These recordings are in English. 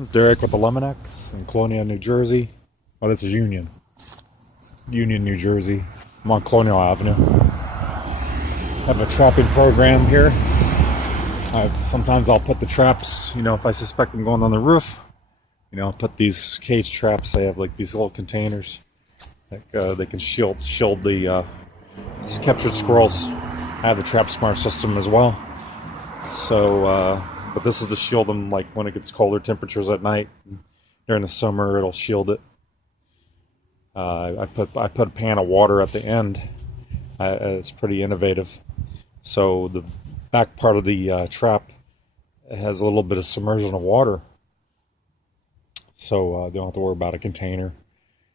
This is Derek with the Lemonex in Colonial, New Jersey. Oh, this is Union, New Jersey. I'm on Colonial Avenue. I have a trapping program here. Sometimes I'll put the traps, if I suspect them going on the roof. I'll put these cage traps. I have like these little containers that they can shield the captured squirrels. I have the Trap Smart system as well. So, but this is to shield them like when it gets colder temperatures at night. During the summer, it'll shield it. I put a pan of water at the end. It's pretty innovative. So the back part of the trap has a little bit of submersion of water. So you don't have to worry about a container.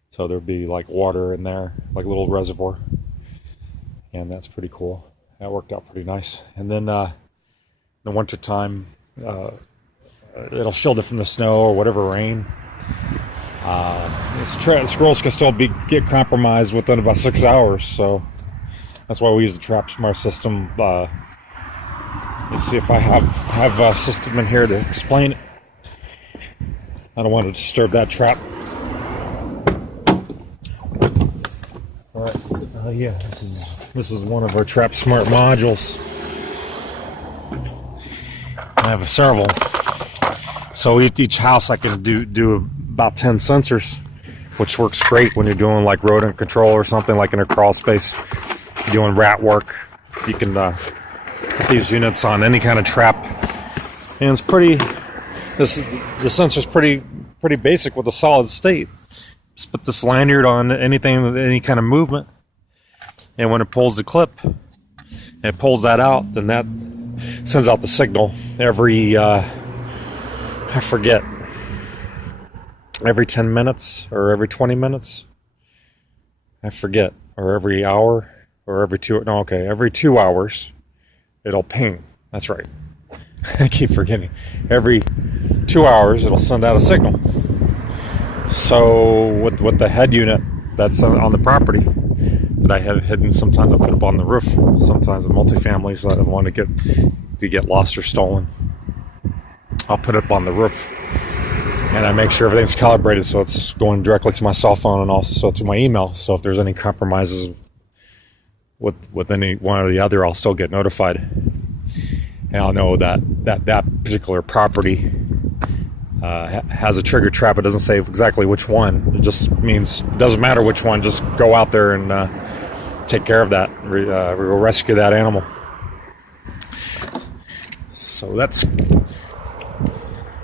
So there'll be like water in there, like a little reservoir. And that's pretty cool. That worked out pretty nice. And then in the winter time, it'll shield it from the snow or whatever rain. Squirrels can still get compromised within about 6 hours, so that's why we use the Trap Smart system. Let's see if I have a system in here to explain it. I don't want to disturb that trap. All right, yeah, this is one of our Trap Smart modules. I have several. So each house I can do about 10 sensors, which works great when you're doing like rodent control or something, like in a crawl space, doing rat work. You can put these units on any kind of trap, and it's pretty. The sensor's pretty basic with a solid state. Just put this lanyard on anything with any kind of movement, and when it pulls the clip, it pulls that out. Then that sends out the signal every every 10 minutes or every 20 minutes. I forget, or every hour or every 2 hours it'll ping. That's right. I keep forgetting. Every 2 hours it'll send out a signal. So with the head unit that's on the property that I have hidden, sometimes I put it on the roof. Sometimes in multifamilies that I don't want to get lost or stolen, I'll put it up on the roof, and I make sure everything's calibrated so it's going directly to my cell phone and also to my email. So if there's any compromises with any one or the other, I'll still get notified, and I'll know that particular property has a trigger trap. It doesn't say exactly which one. It just means it doesn't matter which one. Just go out there and take care of that. We'll rescue that animal. So that's.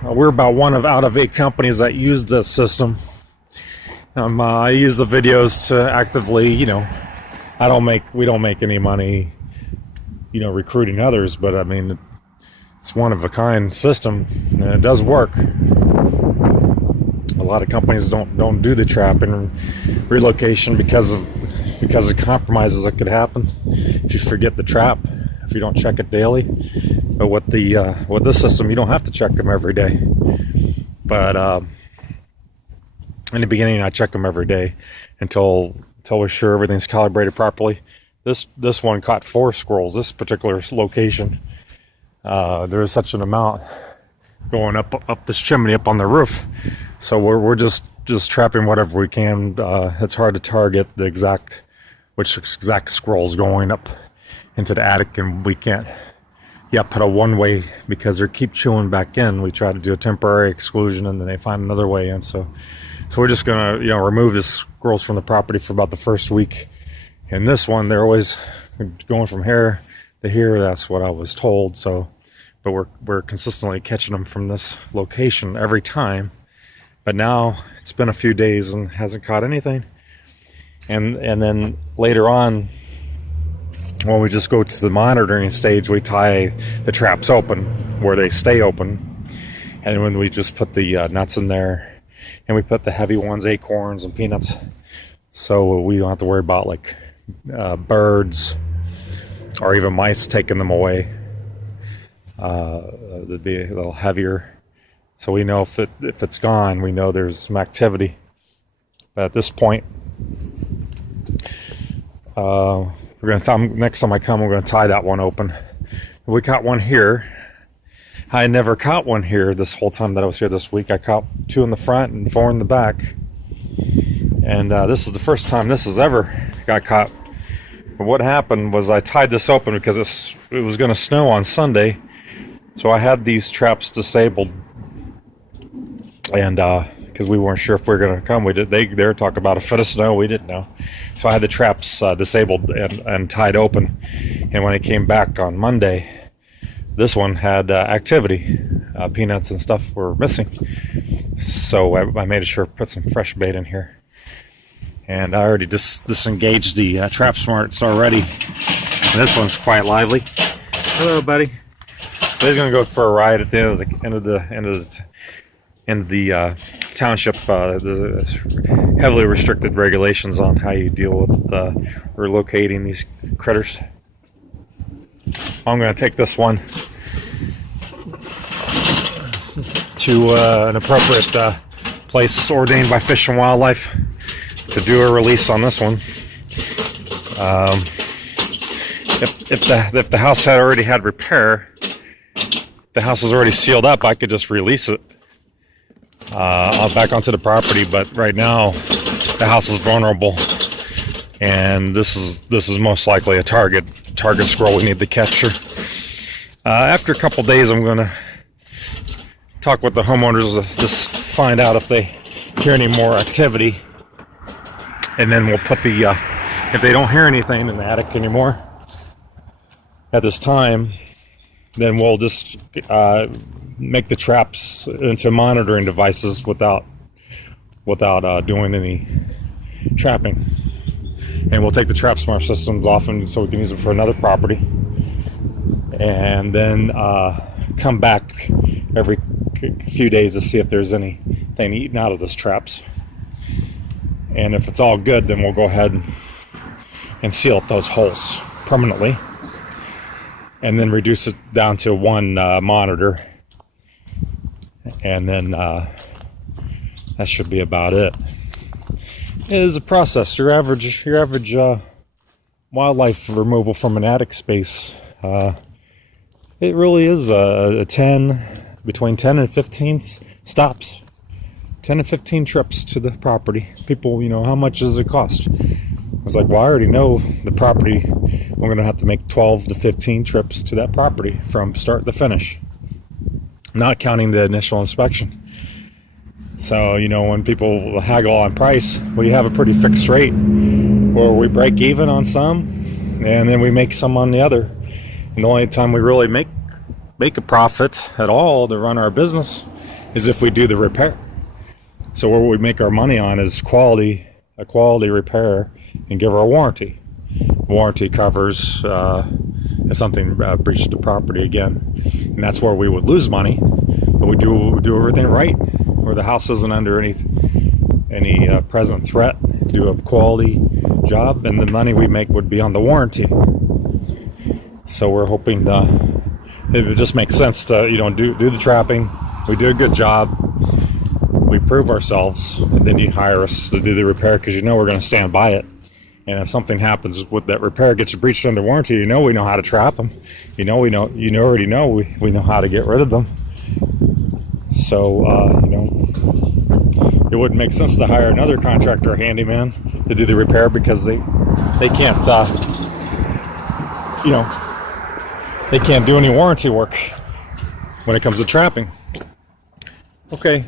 We're about one out of 8 companies that use this system. I use the videos to actively, we don't make any money, recruiting others, but I mean, it's one of a kind system, and it does work. A lot of companies don't do the trap and relocation because of compromises that could happen if you forget the trap, if you don't check it daily. But with this system, you don't have to check them every day. But in the beginning, I check them every day until we're sure everything's calibrated properly. This one caught 4 squirrels. This particular location, there is such an amount going up this chimney up on the roof. So we're just trapping whatever we can. It's hard to target which exact squirrels going up into the attic, and we can't. Put a one-way because they keep chewing back in. We try to do a temporary exclusion, and then they find another way in. So we're just gonna, remove the squirrels from the property for about the first week. And this one, they're always going from here to here. That's what I was told. So, but we're consistently catching them from this location every time. But now it's been a few days and hasn't caught anything. And then later on, when we just go to the monitoring stage, we tie the traps open where they stay open, and when we just put the nuts in there, and we put the heavy ones, acorns and peanuts, so we don't have to worry about like birds or even mice taking them away. They'd be a little heavier, so we know if it's gone, we know there's some activity. But at this point, next time I come, we're going to tie that one open. We caught one here. I never caught one here this whole time that I was here this week. I caught 2 in the front and 4 in the back. And this is the first time this has ever got caught. But what happened was I tied this open because it was going to snow on Sunday. So I had these traps disabled. And because we weren't sure if we were going to come. They were talking about a foot of snow. We didn't know. So I had the traps disabled and tied open. And when I came back on Monday, this one had activity. Peanuts and stuff were missing. So I made sure to put some fresh bait in here. And I already disengaged the trap smarts already. And this one's quite lively. Hello, buddy. So he's going to go for a ride at the end of the township. There's heavily restricted regulations on how you deal with relocating these critters. I'm going to take this one to an appropriate place ordained by Fish and Wildlife to do a release on this one. If the house had already had repair, the house was already sealed up, I could just release it back onto the property. But right now, the house is vulnerable, and this is most likely a target squirrel we need to capture. After a couple days, I'm going to talk with the homeowners to just find out if they hear any more activity, and then we'll put the if they don't hear anything in the attic anymore at this time, then we'll just make the traps into monitoring devices without doing any trapping. And we'll take the trap smart systems off, and so we can use them for another property. And then come back every few days to see if there's anything eaten out of those traps. And if it's all good, then we'll go ahead and seal up those holes permanently. And then reduce it down to 1 monitor. And then that should be about it. It is a process. Your average wildlife removal from an attic space, it really is between 10 and 15 stops. 10 and 15 trips to the property. People, how much does it cost? I was like, well, I already know the property. I'm going to have to make 12 to 15 trips to that property from start to finish, not counting the initial inspection. So, when people haggle on price, we have a pretty fixed rate where we break even on some and then we make some on the other. And the only time we really make a profit at all to run our business is if we do the repair. So where we make our money on is a quality repair and give our warranty. Warranty covers if something breached the property again. And that's where we would lose money. But we do everything right, where the house isn't under any present threat. Do a quality job, and the money we make would be on the warranty. So we're hoping it just makes sense to do the trapping. We do a good job. We prove ourselves, and then you hire us to do the repair because we're going to stand by it. And if something happens with that repair, gets breached under warranty, we know how to trap them. We already know we know how to get rid of them. So it wouldn't make sense to hire another contractor or handyman to do the repair because they can't they can't do any warranty work when it comes to trapping. Okay,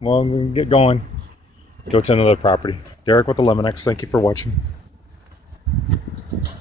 well, I'm going to get going. Go to another property. Derek with the Lemonex. Thank you for watching.